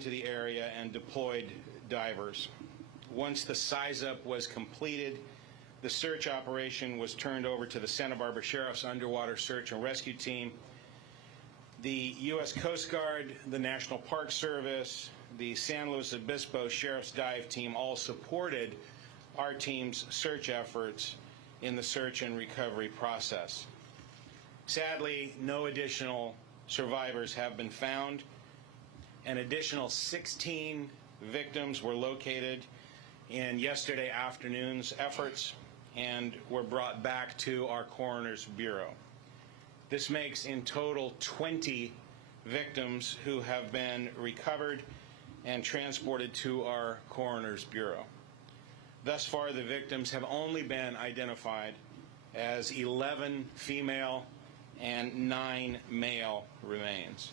into the area and deployed divers. Once the size-up was completed, the search operation was turned over to the Santa Barbara Sheriff's Underwater Search and Rescue Team. The U.S. Coast Guard, the National Park Service, the San Luis Obispo Sheriff's Dive Team all supported our team's search efforts in the search and recovery process. Sadly, no additional survivors have been found. An additional 16 victims were located in yesterday afternoon's efforts and were brought back to our Coroner's Bureau. This makes in total 20 victims who have been recovered and transported to our Coroner's Bureau. Thus far, the victims have only been identified as 11 female and 9 male remains.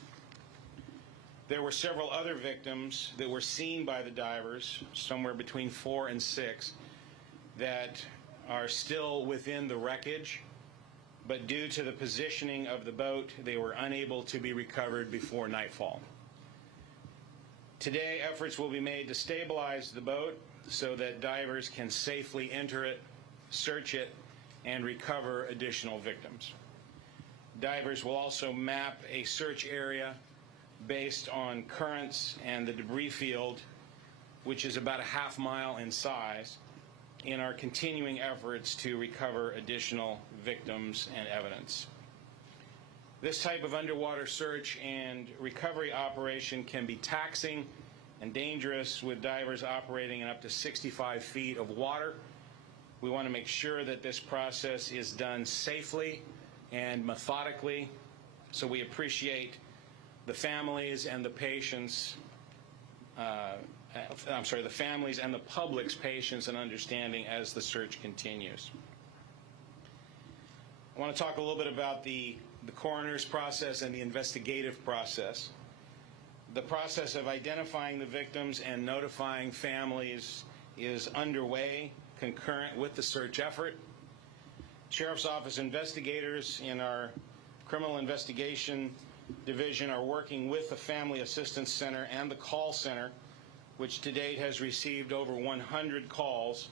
There were several other victims that were seen by the divers, somewhere between 4 and 6, that are still within the wreckage, but due to the positioning of the boat, they were unable to be recovered before nightfall. Today, efforts will be made to stabilize the boat so that divers can safely enter it, search it, and recover additional victims. Divers will also map a search area based on currents and the debris field, which is about a half-mile in size, in our continuing efforts to recover additional victims and evidence. This type of underwater search and recovery operation can be taxing and dangerous, with divers operating in up to 65 feet of water. We want to make sure that this process is done safely and methodically, so we appreciate the families and the patients, the families and the public's patience and understanding as the search continues. I want to talk a little bit about the coroner's process and the investigative process. The process of identifying the victims and notifying families is underway concurrent with the search effort. Sheriff's Office investigators in our Criminal Investigation Division are working with the Family Assistance Center and the call center, which to date has received over 100 calls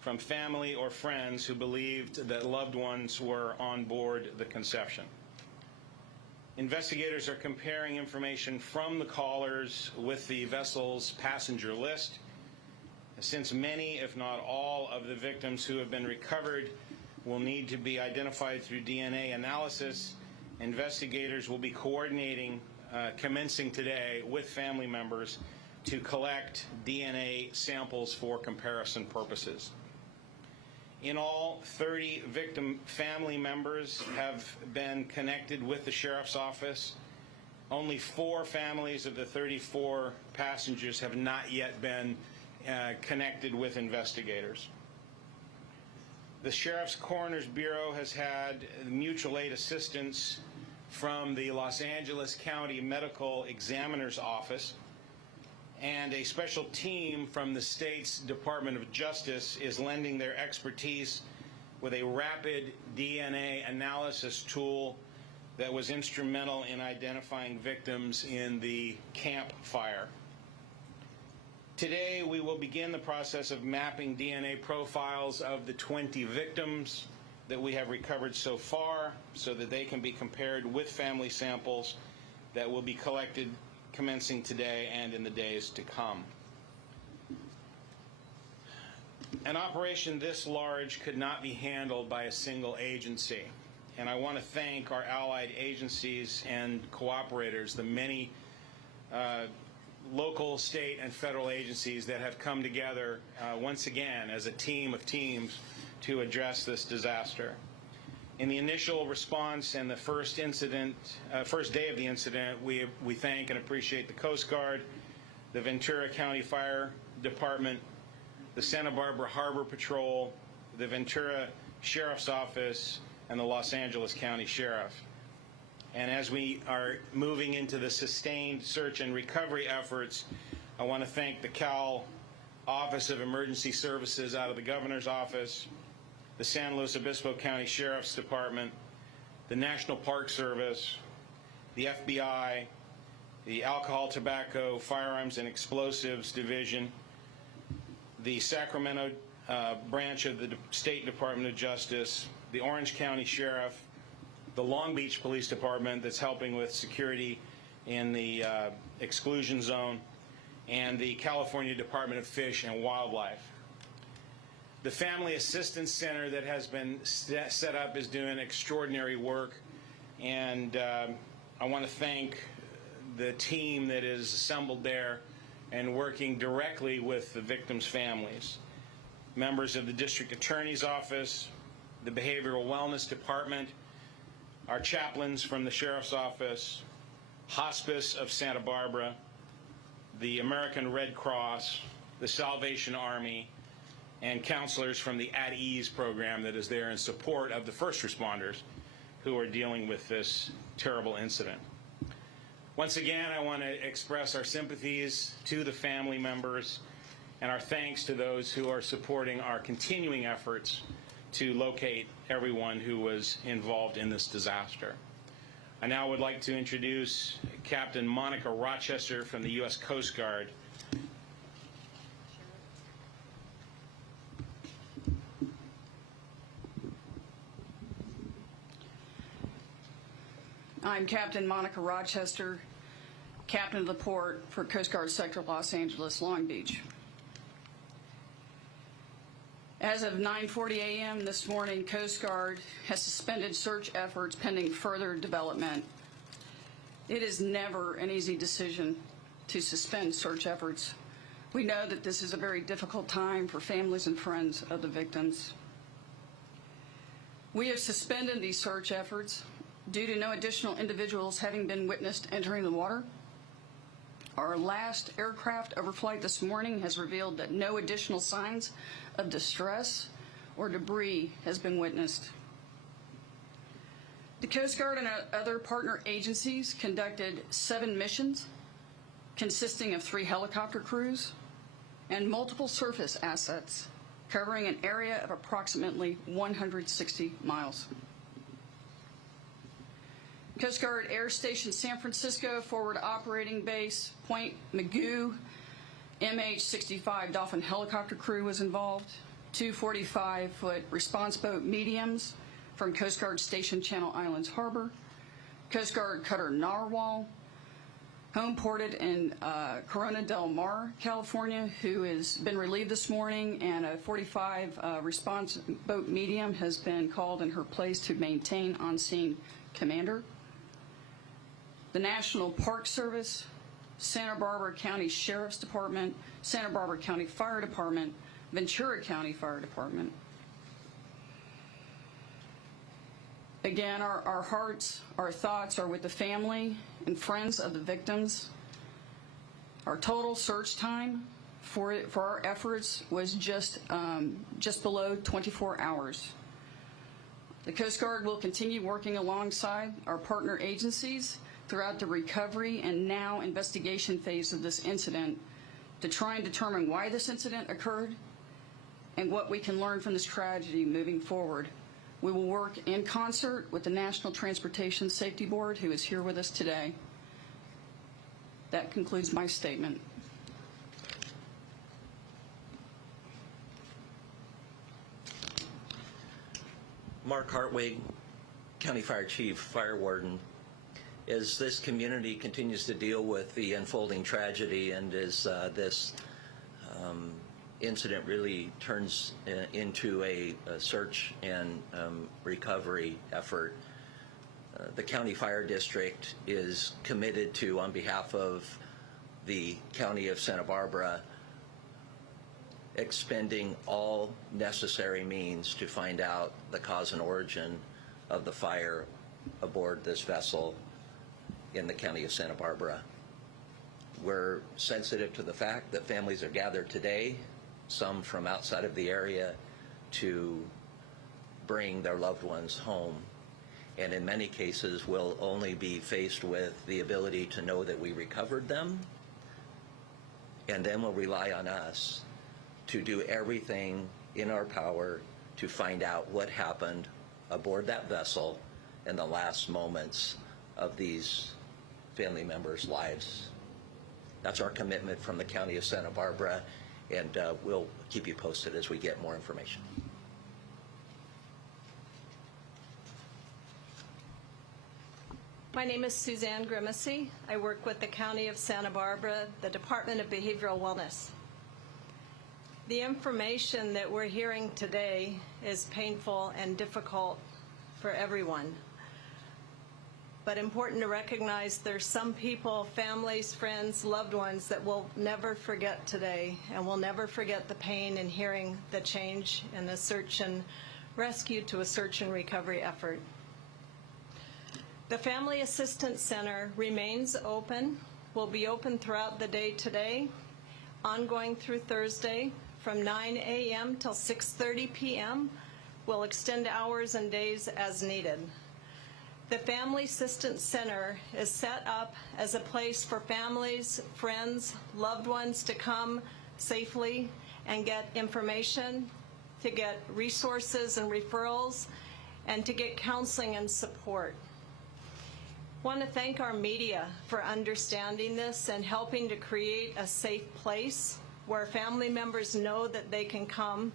from family or friends who believed that loved ones were on board the Conception. Investigators are comparing information from the callers with the vessel's passenger list. Since many, if not all, of the victims who have been recovered will need to be identified through DNA analysis, investigators will be coordinating, commencing today, with family members to collect DNA samples for comparison purposes. In all, 30 victim family members have been connected with the Sheriff's Office. Only 4 families of the 34 passengers have not yet been connected with investigators. The Sheriff's Coroner's Bureau has had mutual aid assistance from the Los Angeles County Medical Examiner's Office, and a special team from the state's Department of Justice is lending their expertise with a rapid DNA analysis tool that was instrumental in identifying victims in the Camp Fire. Today, we will begin the process of mapping DNA profiles of the 20 victims that we have recovered so far so that they can be compared with family samples that will be collected commencing today and in the days to come. An operation this large could not be handled by a single agency, and I want to thank our allied agencies and cooperators, the many local, state, and federal agencies that have come together once again as a team of teams to address this disaster. In the initial response and the first day of the incident, we thank and appreciate the Coast Guard, the Ventura County Fire Department, the Santa Barbara Harbor Patrol, the Ventura Sheriff's Office, and the Los Angeles County Sheriff. And as we are moving into the sustained search and recovery efforts, I want to thank the Cal Office of Emergency Services out of the Governor's Office, the San Luis Obispo County Sheriff's Department, the National Park Service, the FBI, the Alcohol, Tobacco, Firearms, and Explosives Division, the Sacramento branch of the State Department of Justice, the Orange County Sheriff, the Long Beach Police Department that's helping with security in the exclusion zone, and the California Department of Fish and Wildlife. The Family Assistance Center that has been set up is doing extraordinary work, and I want to thank the team that is assembled there and working directly with the victims' families. Members of the District Attorney's Office, the Behavioral Wellness Department, our chaplains from the Sheriff's Office, Hospice of Santa Barbara, the American Red Cross, the Salvation Army, and counselors from the At Ease program that is there in support of the first responders who are dealing with this terrible incident. Once again, I want to express our sympathies to the family members and our thanks to those who are supporting our continuing efforts to locate everyone who was involved in this disaster. I now would like to introduce Captain Monica Rochester from the U.S. Coast Guard. I'm Captain Monica Rochester, Captain of the Port for Coast Guard Sector Los Angeles, Long Beach. As of 9:40 a.m. this morning, Coast Guard has suspended search efforts pending further development. It is never an easy decision to suspend search efforts. We know that this is a very difficult time for families and friends of the victims. We have suspended these search efforts due to no additional individuals having been witnessed entering the water. Our last aircraft overflight this morning has revealed that no additional signs of distress or debris has been witnessed. The Coast Guard and other partner agencies conducted 7 missions consisting of 3 helicopter crews and multiple surface assets covering an area of approximately 160 miles. Coast Guard Air Station San Francisco Forward Operating Base, Point Magoo, MH-65 Dolphin helicopter crew was involved, 2 45-foot response boat mediums from Coast Guard Station Channel Islands Harbor, Coast Guard Cutter Narwhal, home ported in Corona del Mar, California, who has been relieved this morning, and a 45 response boat medium has been called in her place to maintain on-scene commander. The National Park Service, Santa Barbara County Sheriff's Department, Santa Barbara County Fire Department, Ventura County Fire Department. Again, our hearts, our thoughts are with the family and friends of the victims. Our total search time for our efforts was just below 24 hours. The Coast Guard will continue working alongside our partner agencies throughout the recovery and now investigation phase of this incident to try and determine why this incident occurred and what we can learn from this tragedy moving forward. We will work in concert with the National Transportation Safety Board, who is here with us today. That concludes my statement. Mark Hartwig, County Fire Chief, Fire Warden. As this community continues to deal with the unfolding tragedy and as this incident really turns into a search and recovery effort, the County Fire District is committed to, on behalf of the County of Santa Barbara, expending all necessary means to find out the cause and origin of the fire aboard this vessel in the County of Santa Barbara. We're sensitive to the fact that families are gathered today, some from outside of the area, to bring their loved ones home. And in many cases will only be faced with the ability to know that we recovered them, and then will rely on us to do everything in our power to find out what happened aboard that vessel in the last moments of these family members' lives. That's our commitment from the County of Santa Barbara, and we'll keep you posted as we get more information. My name is Suzanne Grimacy. I work with the County of Santa Barbara, the Department of Behavioral Wellness. The information that we're hearing today is painful and difficult for everyone. But important to recognize there's some people, families, friends, loved ones that will never forget today, and will never forget the pain in hearing the change in the search and rescue to a search and recovery effort. The Family Assistance Center remains open, will be open throughout the day today, ongoing through Thursday from 9 a.m. till 6:30 p.m. We'll extend hours and days as needed. The Family Assistance Center is set up as a place for families, friends, loved ones to come safely and get information, to get resources and referrals, and to get counseling and support. I want to thank our media for understanding this and helping to create a safe place where family members know that they can come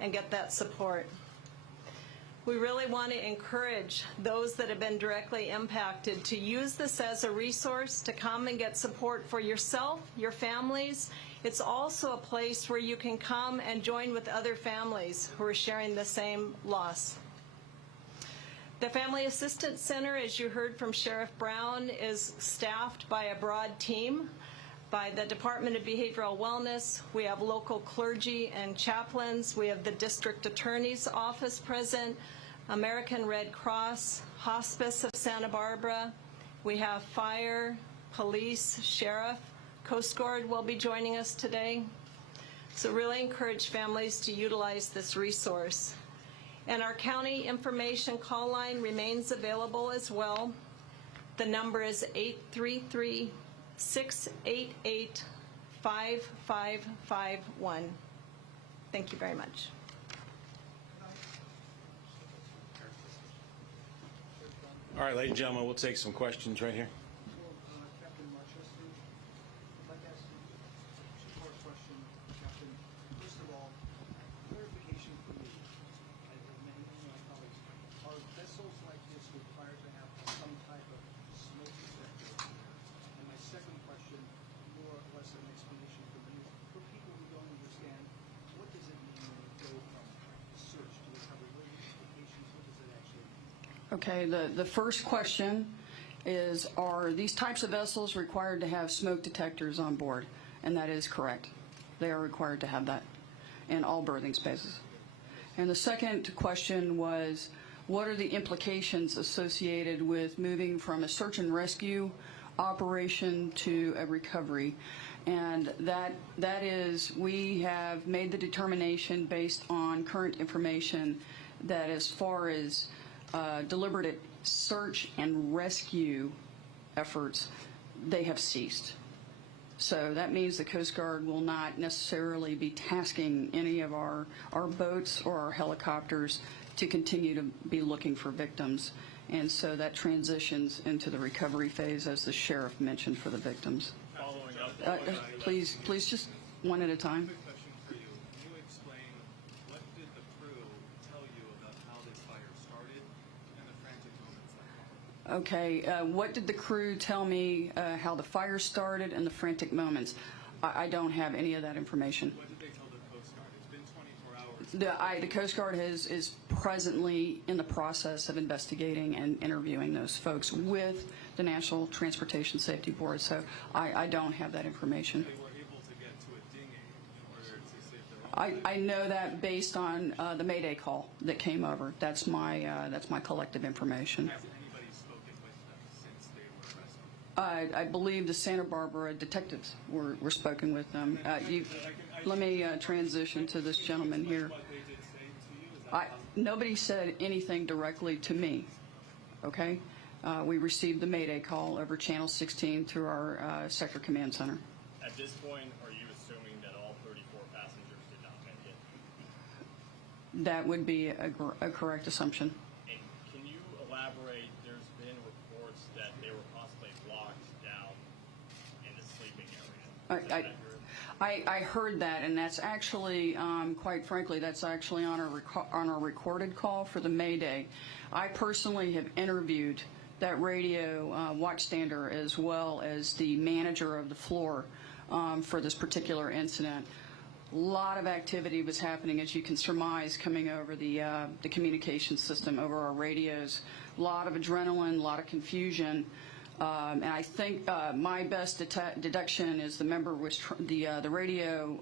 and get that support. We really want to encourage those that have been directly impacted to use this as a resource to come and get support for yourself, your families. It's also a place where you can come and join with other families who are sharing the same loss. The Family Assistance Center, as you heard from Sheriff Brown, is staffed by a broad team by the Department of Behavioral Wellness. We have local clergy and chaplains. We have the District Attorney's Office present, American Red Cross, Hospice of Santa Barbara. We have fire, police, sheriff, Coast Guard will be joining us today. So really encourage families to utilize this resource. And our county information call line remains available as well. The number is 833-688-5551. Thank you very much. All right, ladies and gentlemen, we'll take some questions right here. Captain Rochester, I'd like to ask you a two-part question, Captain. First of all, clarification for me, and many of my colleagues, are vessels like this required to have some type of smoke detector? And my second question, more or less an explanation for me, for people who don't understand, what does it mean when you go from search to recovery? What are the implications? What does it actually mean? Okay, the first question is, are these types of vessels required to have smoke detectors on board? And that is correct. They are required to have that in all berthing spaces. And the second question was, what are the implications associated with moving from a search and rescue operation to a recovery? And that is, we have made the determination based on current information that as far as deliberate search and rescue efforts, they have ceased. So that means the Coast Guard will not necessarily be tasking any of our boats or our helicopters to continue to be looking for victims. And so that transitions into the recovery phase, as the sheriff mentioned, for the victims. Following up, Please just one at a time. quick question for you. Can you explain what did the crew tell you about how this fire started and the frantic moments that followed? Okay, what did the crew tell me how the fire started and the frantic moments? I don't have any of that information. What did they tell the Coast Guard? It's been 24 hours. The Coast Guard is presently in the process of investigating and interviewing those folks with the National Transportation Safety Board, so I don't have that information. They were able to get to a dinghy in order to save their own life. I know that based on the Mayday call that came over. That's my collective information. Has anybody spoken with them since they were arrested? I believe the Santa Barbara detectives were spoken with them. Let me transition to this gentleman here. What they did say to you, is that Nobody said anything directly to me, okay? We received the Mayday call over Channel 16 through our Sector Command Center. At this point, are you assuming that all 34 passengers did not make it? That would be a correct assumption. And can you elaborate? There's been reports that they were possibly blocked I heard that, and that's actually, quite frankly, that's actually on our recorded call for the Mayday. I personally have interviewed that radio watchstander as well as the manager of the floor for this particular incident. A lot of activity was happening, as you can surmise, coming over the communication system, over our radios. A lot of adrenaline, a lot of confusion. And I think my best deduction is the member was the radio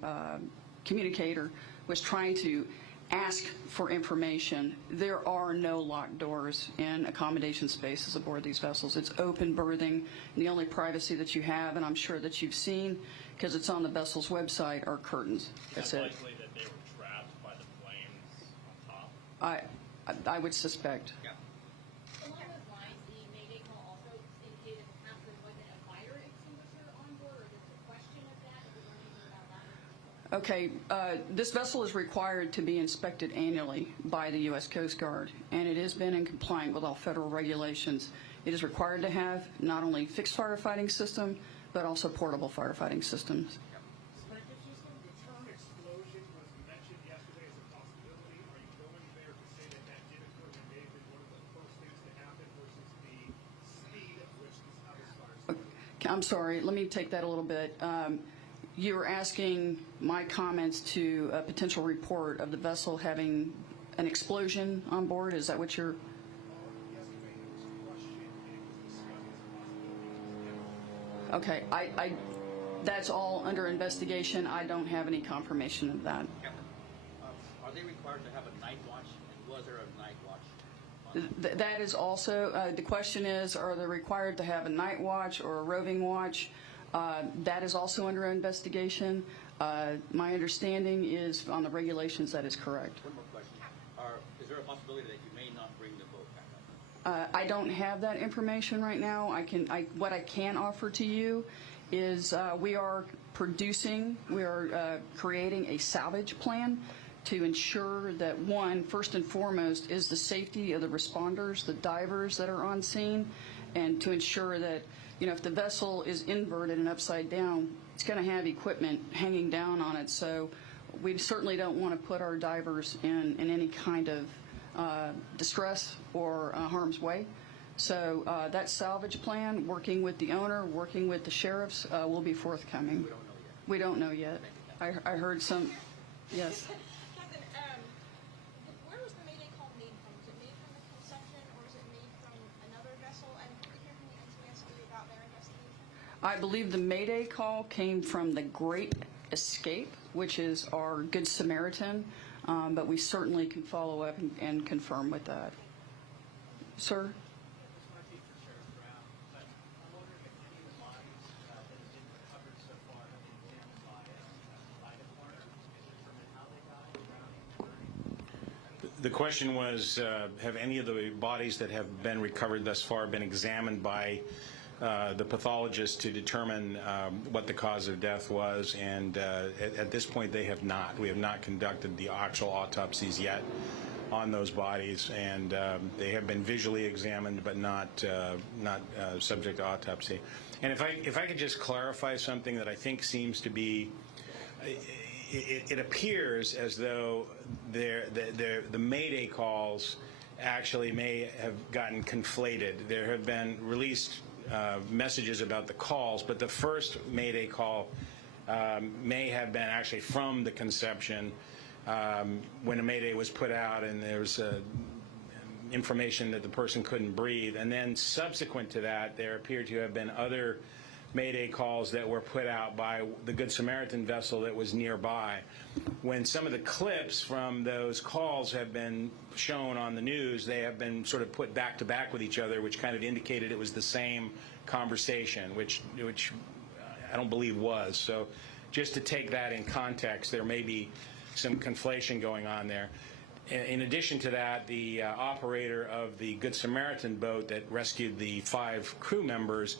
communicator was trying to ask for information. There are no locked doors in accommodation spaces aboard these vessels. It's open berthing, and the only privacy that you have, and I'm sure that you've seen because it's on the vessel's website, are curtains. That's it. Likely that they were trapped by the flames on top. I would suspect. Yeah. Along those lines, the Mayday call also indicated perhaps there wasn't a fire extinguisher on board, or there's a question of that. Is there anything about that? Okay, this vessel is required to be inspected annually by the U.S. Coast Guard, and it has been in compliance with all federal regulations. It is required to have not only fixed firefighting system, but also portable firefighting systems. Sprinkler system, the term explosion was mentioned yesterday as a possibility. Are you going there to say that that did occur and may have been one of the first things to happen versus the speed at which how this fire started? I'm sorry, let me take that a little bit. You were asking my comments to a potential report of the vessel having an explosion on board. Is that what you're... Yesterday there was a question and it was discussed as a possibility. Okay, that's all under investigation. I don't have any confirmation of that. Are they required to have a night watch, and was there a night watch? That is also, the question is, are they required to have a night watch or a roving watch? That is also under investigation. My understanding is on the regulations that is correct. One more question. Is there a possibility that you may not bring the boat back up? I don't have that information right now. What I can offer to you is we are creating a salvage plan to ensure that, one, first and foremost, is the safety of the responders, the divers that are on scene, and to ensure that, if the vessel is inverted and upside down, it's going to have equipment hanging down on it. So we certainly don't want to put our divers in any kind of distress or harm's way. So that salvage plan, working with the owner, working with the sheriffs, will be forthcoming. We don't know yet. I heard some, yes. Captain, where was the Mayday call made from? Was it made from the Conception, or was it made from another vessel? And could we hear from the NTSB about their investigation? I believe the Mayday call came from the Great Escape, which is our Good Samaritan, but we certainly can follow up and confirm with that. Sir? This might be for Sheriff Brown, but I'm wondering if any of the bodies that have been recovered so far have been examined by the coroner to determine how they died, drowning, burning. The question was, have any of the bodies that have been recovered thus far been examined by the pathologist to determine what the cause of death was? And at this point, they have not. We have not conducted the actual autopsies yet on those bodies, and they have been visually examined, but not subject to autopsy. And if I could just clarify something that I think seems to be, it appears as though the Mayday calls actually may have gotten conflated. There have been released messages about the calls, but the first Mayday call may have been actually from the Conception when a Mayday was put out and there was information that the person couldn't breathe. And then subsequent to that, there appeared to have been other Mayday calls that were put out by the Good Samaritan vessel that was nearby. When some of the clips from those calls have been shown on the news, they have been sort of put back to back with each other, which kind of indicated it was the same conversation, which I don't believe was. So just to take that in context, there may be some conflation going on there. In addition to that, the operator of the Good Samaritan boat that rescued the 5 crew members,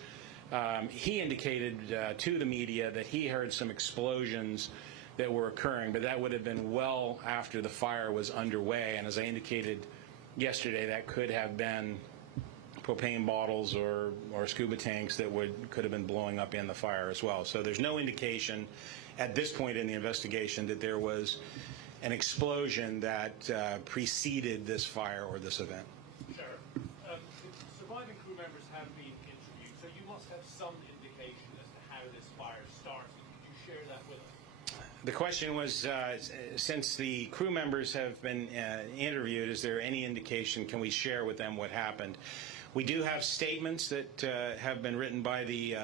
he indicated to the media that he heard some explosions that were occurring, but that would have been well after the fire was underway. And as I indicated yesterday, that could have been propane bottles or scuba tanks that could have been blowing up in the fire as well. So there's no indication at this point in the investigation that there was an explosion that preceded this fire or this event. Sure. The surviving crew members have been interviewed, so you must have some indication as to how this fire started. Could you share that with us? The question was, since the crew members have been interviewed, is there any indication, can we share with them what happened? We do have statements that have been written by the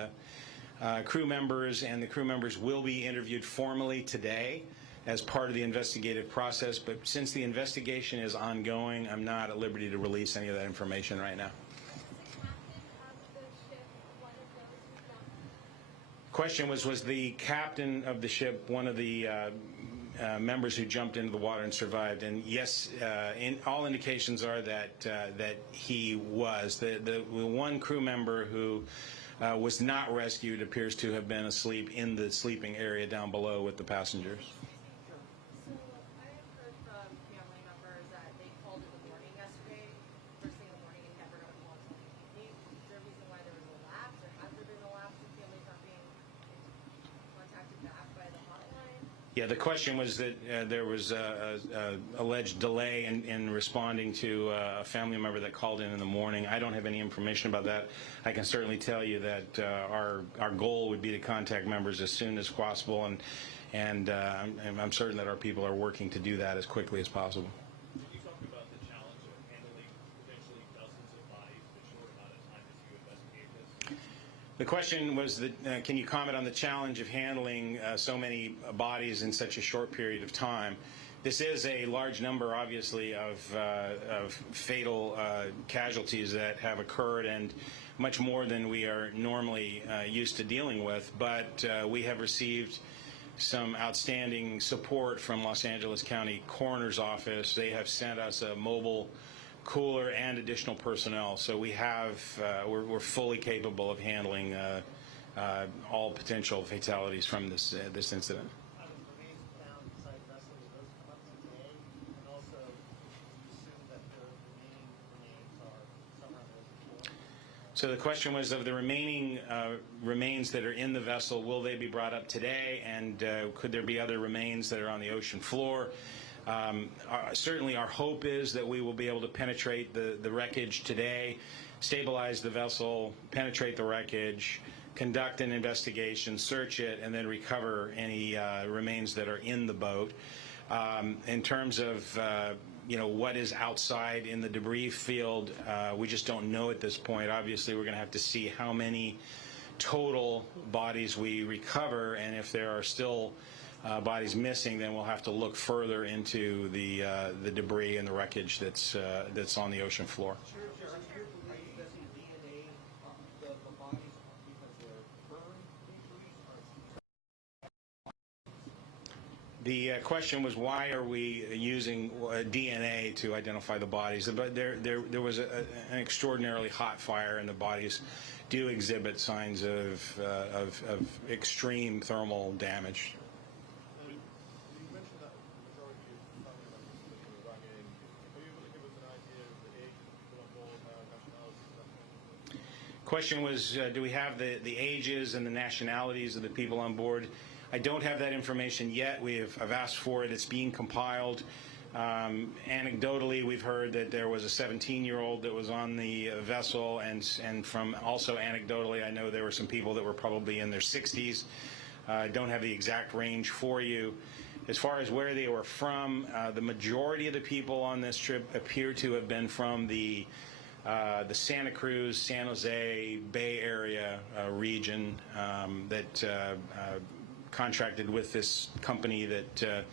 crew members, and the crew members will be interviewed formally today as part of the investigative process, but since the investigation is ongoing, I'm not at liberty to release any of that information right now. Question was the captain of the ship one of the members who jumped into the water and survived? And yes, all indications are that that he was. The one crew member who was not rescued appears to have been asleep in the sleeping area down below with the passengers. So I have heard from family members that they called in the morning yesterday, first thing in the morning, and never got a call until the evening. Is there a reason why there was a lapse, or has there been a lapse if families not being contacted back by the hotline? Yeah, the question was that there was a alleged delay in responding to a family member that called in the morning. I don't have any information about that. I can certainly tell you that our goal would be to contact members as soon as possible, and I'm certain that our people are working to do that as quickly as possible. Did you talk about the challenge of handling potentially dozens of bodies in a short amount of time as you investigate this? The question was that, can you comment on the challenge of handling so many bodies in such a short period of time? This is a large number, obviously, of fatal casualties that have occurred, and much more than we are normally used to dealing with. But we have received some outstanding support from Los Angeles County Coroner's Office. They have sent us a mobile cooler and additional personnel, so we have we're fully capable of handling all potential fatalities from this incident. Out of the remains found inside vessels, those come up today, and also you assume that the remaining remains are somewhere on the ocean floor? So the question was, of the remaining remains that are in the vessel, will they be brought up today, and could there be other remains that are on the ocean floor? Certainly our hope is that we will be able to penetrate the wreckage today, stabilize the vessel, penetrate the wreckage, conduct an investigation, search it, and then recover any remains that are in the boat. In terms of what is outside in the debris field, we just don't know at this point. Obviously, we're going to have to see how many total bodies we recover, and if there are still bodies missing, then we'll have to look further into the debris and the wreckage that's on the ocean floor. Sure. Are you investigating DNA the bodies because they're burned injuries? The question was, why are we using DNA to identify the bodies? But there was an extraordinarily hot fire, and the bodies do exhibit signs of extreme thermal damage. You mentioned that the majority of family members that were rang in. Are you able to give us an idea of the age of the people on board, nationalities, that kind of thing? Question was, do we have the ages and the nationalities of the people on board? I don't have that information yet. I've asked for it. It's being compiled. Anecdotally, we've heard that there was a 17-year-old that was on the vessel, and from also anecdotally, I know there were some people that were probably in their 60s. I don't have the exact range for you. As far as where they were from, the majority of the people on this trip appear to have been from the Santa Cruz, San Jose, Bay Area region that contracted with this company that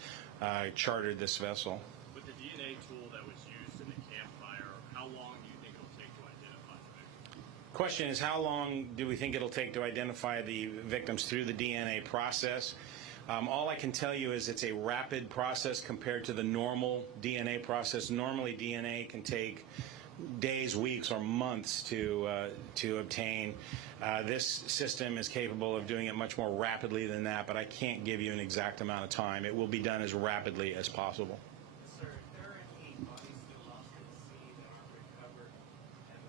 chartered this vessel. With the DNA tool that was used in the campfire, how long do you think it'll take to identify the victim? Question is, how long do we think it'll take to identify the victims through the DNA process? All I can tell you is it's a rapid process compared to the normal DNA process. Normally, DNA can take days, weeks, or months to obtain. This system is capable of doing it much more rapidly than that, but I can't give you an exact amount of time. It will be done as rapidly as possible. Sir, if there are any bodies still lost at sea that aren't recovered, and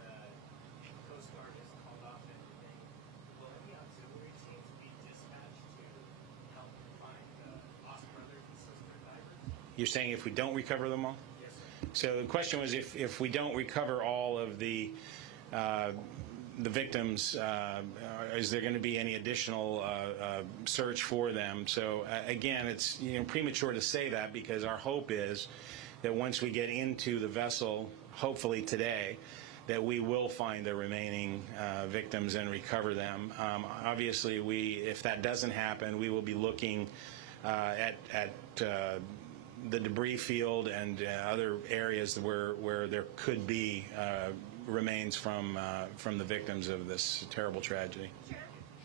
You're saying if we don't recover them all? Yes. So the question was if we don't recover all of the victims, is there going to be any additional search for them? So again, it's premature to say that, because our hope is that once we get into the vessel, hopefully today, that we will find the remaining victims and recover them. Obviously, if that doesn't happen, we will be looking at the debris field and other areas where there could be remains from the victims of this terrible tragedy. Sure.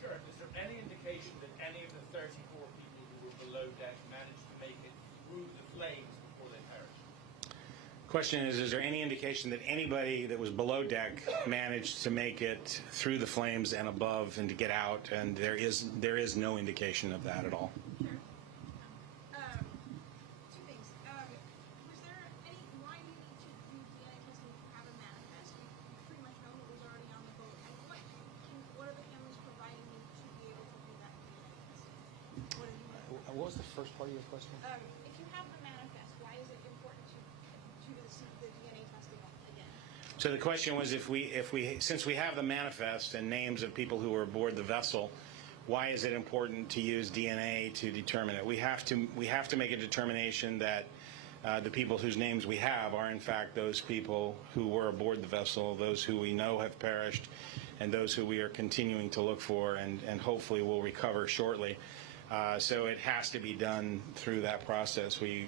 Is there any indication that any of the 34 people who were below deck managed to make it through the flames before they perished? Question is there any indication that anybody that was below deck managed to make it through the flames and above and to get out? And there is no indication of that at all. Sure. Two things. Was there any, why do you need to do DNA testing to have a manifest? You pretty much know what was already on the boat. And what are the families providing you to be able to do that DNA testing? What do you need? What was the first part of your question? If you have the manifest, why is it important to do the DNA testing again? So the question was, since we have the manifest and names of people who were aboard the vessel, why is it important to use DNA to determine it? We have to make a determination that the people whose names we have are in fact those people who were aboard the vessel, those who we know have perished, and those who we are continuing to look for and hopefully will recover shortly. So it has to be done through that process. We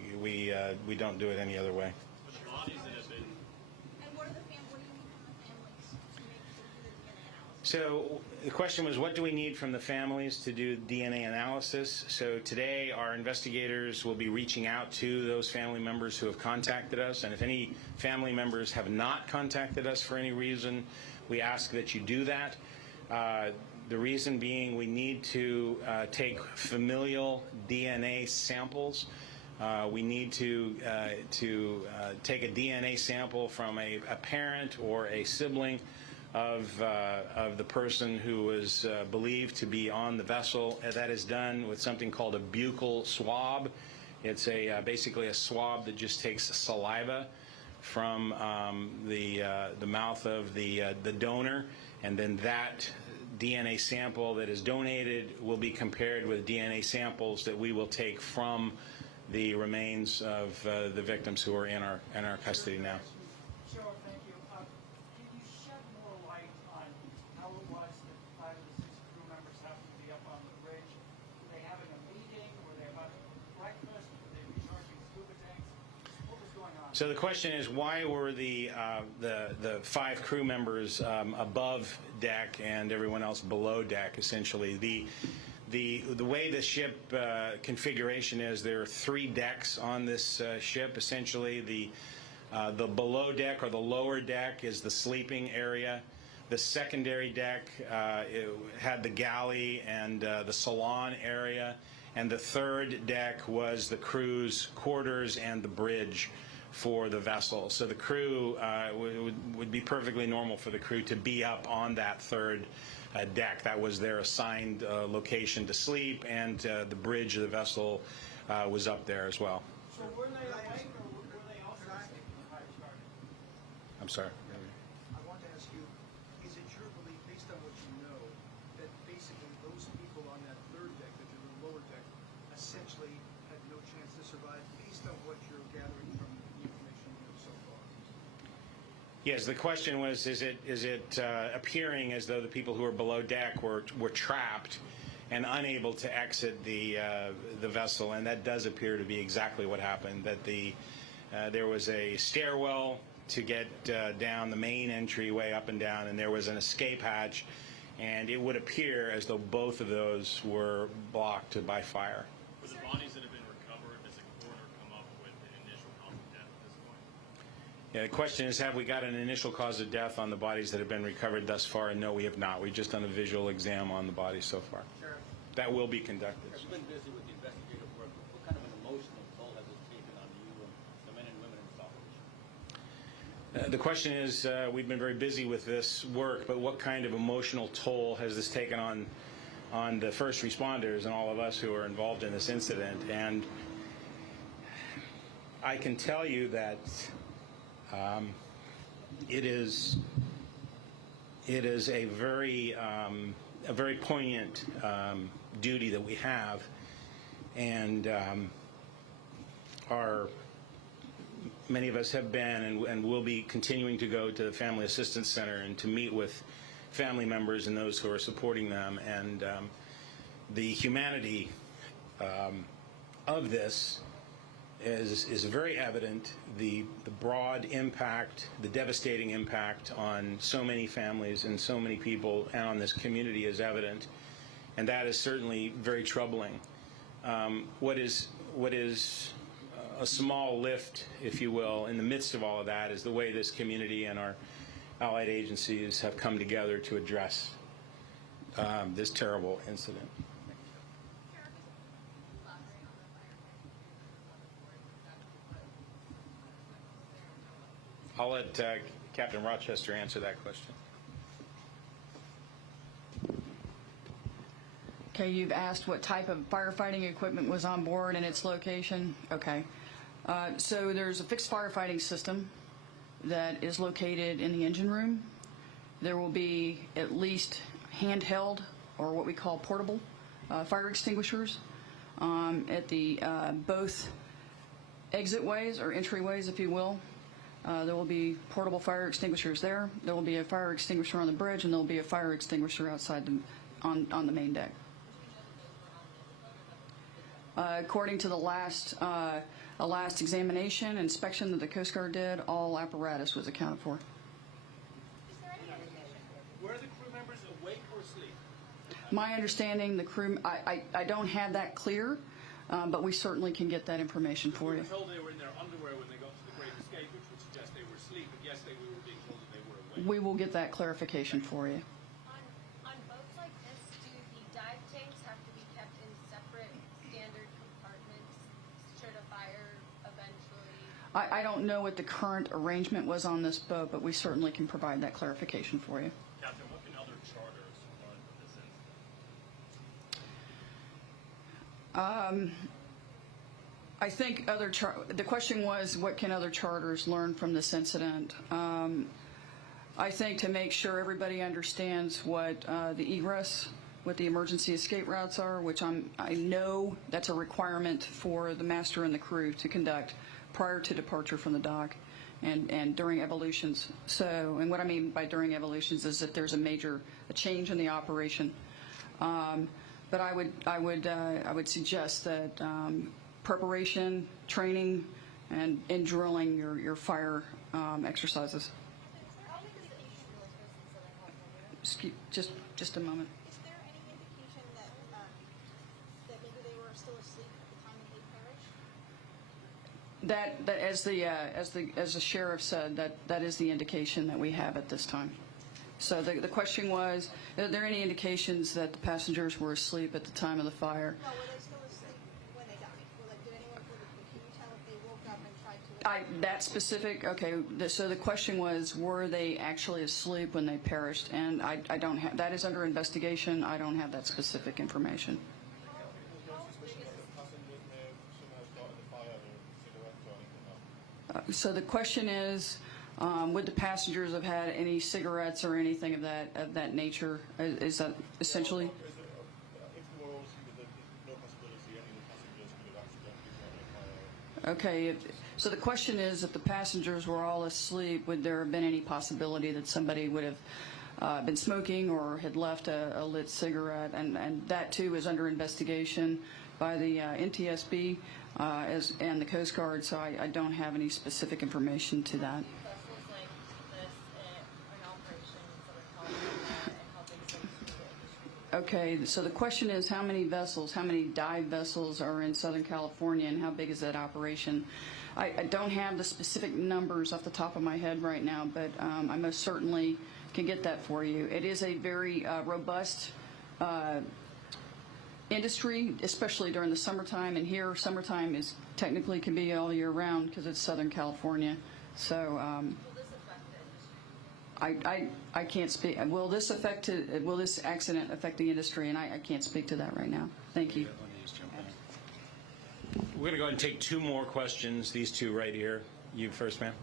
don't do it any other way. The bodies that have been And what do you need from the families to make sure to do the DNA analysis? So the question was, what do we need from the families to do DNA analysis? So today our investigators will be reaching out to those family members who have contacted us, and if any family members have not contacted us for any reason, we ask that you do that. The reason being, we need to take familial DNA samples. We need to take a DNA sample from a parent or a sibling of the person who was believed to be on the vessel. That is done with something called a buccal swab. It's basically a swab that just takes saliva from the mouth of the donor, and then that DNA sample that is donated will be compared with DNA samples that we will take from the remains of the victims who are in our custody now. Sure, thank you. Can you shed more light on how it was that 5 of the 6 crew members happened to be up on the bridge? Were they having a meeting? Were they having breakfast? Were they recharging scuba tanks? What was going on? So the question is, why were the 5 crew members above deck and everyone else below deck? Essentially, the way the ship configuration is, there are 3 decks on this ship. Essentially, the below deck or the lower deck is the sleeping area. The secondary deck had the galley and the salon area, and the third deck was the crew's quarters and the bridge for the vessel. So the crew would be perfectly normal for the crew to be up on that third deck. That was their assigned location to sleep, and the bridge of the vessel was up there as well. So were they awake, or were they also asleep when the fire started? I'm sorry. I want to ask you, is it your belief, based on what you know, that basically those people on that third deck, that are the lower deck, essentially had no chance to survive, based on what you're gathering from the information you have so far? Yes, the question was, is it appearing as though the people who are below deck were trapped and unable to exit the vessel? And that does appear to be exactly what happened. That there was a stairwell to get down the main entryway up and down, and there was an escape hatch, and it would appear as though both of those were blocked by fire. For the bodies that have been recovered, does the coroner come up with an initial cause of death at this point? Yeah, the question is, have we got an initial cause of death on the bodies that have been recovered thus far? And no, we have not. We've just done a visual exam on the bodies so far. Sheriff. That will be conducted. You've been busy with the investigative work. What kind of an emotional toll has it taken on you and the men and women in this operation? The question is, we've been very busy with this work, but what kind of emotional toll has this taken on the first responders and all of us who are involved in this incident? And I can tell you that it is a very poignant duty that we have, and many of us have been and will be continuing to go to the Family Assistance Center and to meet with family members and those who are supporting them, and the humanity of this is very evident. The broad impact, the devastating impact on so many families and so many people and on this community is evident, and that is certainly very troubling. What is a small lift, if you will, in the midst of all of that is the way this community and our allied agencies have come together to address this terrible incident. I'll let Captain Rochester answer that question. Okay, you've asked what type of firefighting equipment was on board and its location. Okay. So there's a fixed firefighting system that is located in the engine room. There will be at least handheld, or what we call portable, fire extinguishers at the both exitways or entryways, if you will. There will be portable fire extinguishers there. There will be a fire extinguisher on the bridge, and there will be a fire extinguisher outside on the main deck. According to the last examination inspection that the Coast Guard did, all apparatus was accounted for. Were the crew members awake or asleep? My understanding, the crew, I don't have that clear, but we certainly can get that information for you. We were told they were in their underwear when they got to the Great Escape, which would suggest they were asleep, but yesterday we were being told that they were awake. We will get that clarification for you. On boats like this, do the dive tanks have to be kept in separate standard compartments should a fire eventually? I don't know what the current arrangement was on this boat, but we certainly can provide that clarification for you. Captain, what can other charters learn from this incident? I think the question was, what can other charters learn from this incident? I think to make sure everybody understands what the egress, what the emergency escape routes are, which I know that's a requirement for the master and the crew to conduct prior to departure from the dock and during evolutions. So, and what I mean by during evolutions is that there's a change in the operation. But I would suggest that preparation, training, and drilling your fire exercises. Just a moment. Is there any indication that maybe they were still asleep at the time that they perished? That as the sheriff said, that is the indication that we have at this time. So the question was, are there any indications that the passengers were asleep at the time of the fire? No, were they still asleep when they died? Did anyone, can you tell if they woke up and tried to... That specific, okay, so the question was, were they actually asleep when they perished? And I don't have, that is under investigation. I don't have that specific information. So the question is, would the passengers have had any cigarettes or anything of that nature? Is that essentially? Okay, so the question is, if the passengers were all asleep, would there have been any possibility that somebody would have been smoking or had left a lit cigarette? And that too is under investigation by the NTSB and the Coast Guard, so I don't have any specific information to that. Vessels like this in operation in Southern California and helping some of the industry? Okay, so the question is, how many dive vessels are in Southern California, and how big is that operation? I don't have the specific numbers off the top of my head right now, but I most certainly can get that for you. It is a very robust industry, especially during the summertime, and here summertime is technically can be all year round because it's Southern California. So Will this affect the industry? I can't speak. Will this accident affect the industry? And I can't speak to that right now. Thank you. We're going to go ahead and take two more questions, these two right here. You first, ma'am.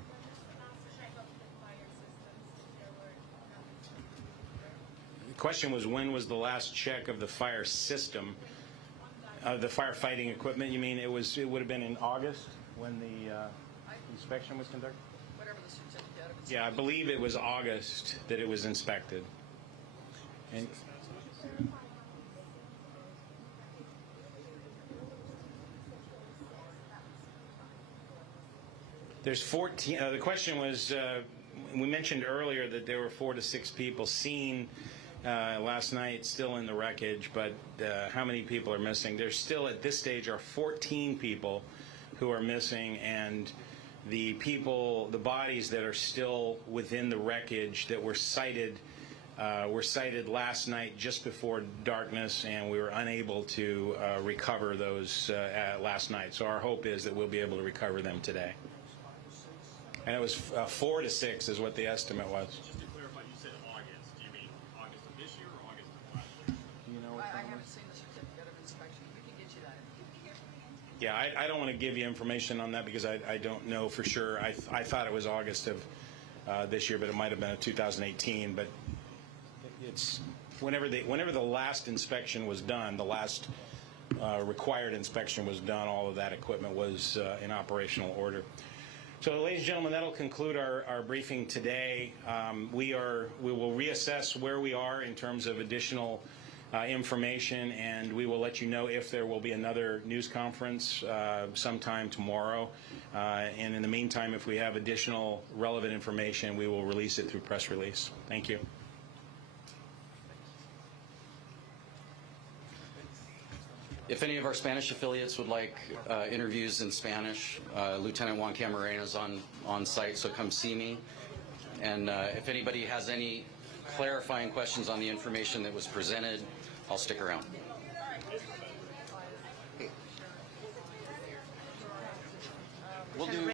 The question was, when was the last check of the fire system, the firefighting equipment? You mean it would have been in August when the inspection was conducted? Whatever the certificate of Yeah, I believe it was August that it was inspected. And there's 14. The question was, we mentioned earlier that there were 4 to 6 people seen last night still in the wreckage, but how many people are missing? There's still, at this stage, are 14 people who are missing, and the bodies that are still within the wreckage that were sighted last night just before darkness, and we were unable to recover those last night. So our hope is that we'll be able to recover them today. And it was 4 to 6 is what the estimate was. Just to clarify, you said August. Do you mean August of this year or August of last year? Do you know what I haven't seen the certificate of inspection. We can get you that. Yeah, I don't want to give you information on that because I don't know for sure. I thought it was August of this year, but it might have been of 2018. But it's whenever the last inspection was done, the last required inspection was done, all of that equipment was in operational order. So, ladies and gentlemen, that'll conclude our briefing today. We will reassess where we are in terms of additional information, and we will let you know if there will be another news conference sometime tomorrow. And in the meantime, if we have additional relevant information, we will release it through press release. Thank you. If any of our Spanish affiliates would like interviews in Spanish, Lieutenant Juan Camarena is on site, so come see me. And if anybody has any clarifying questions on the information that was presented, I'll stick around.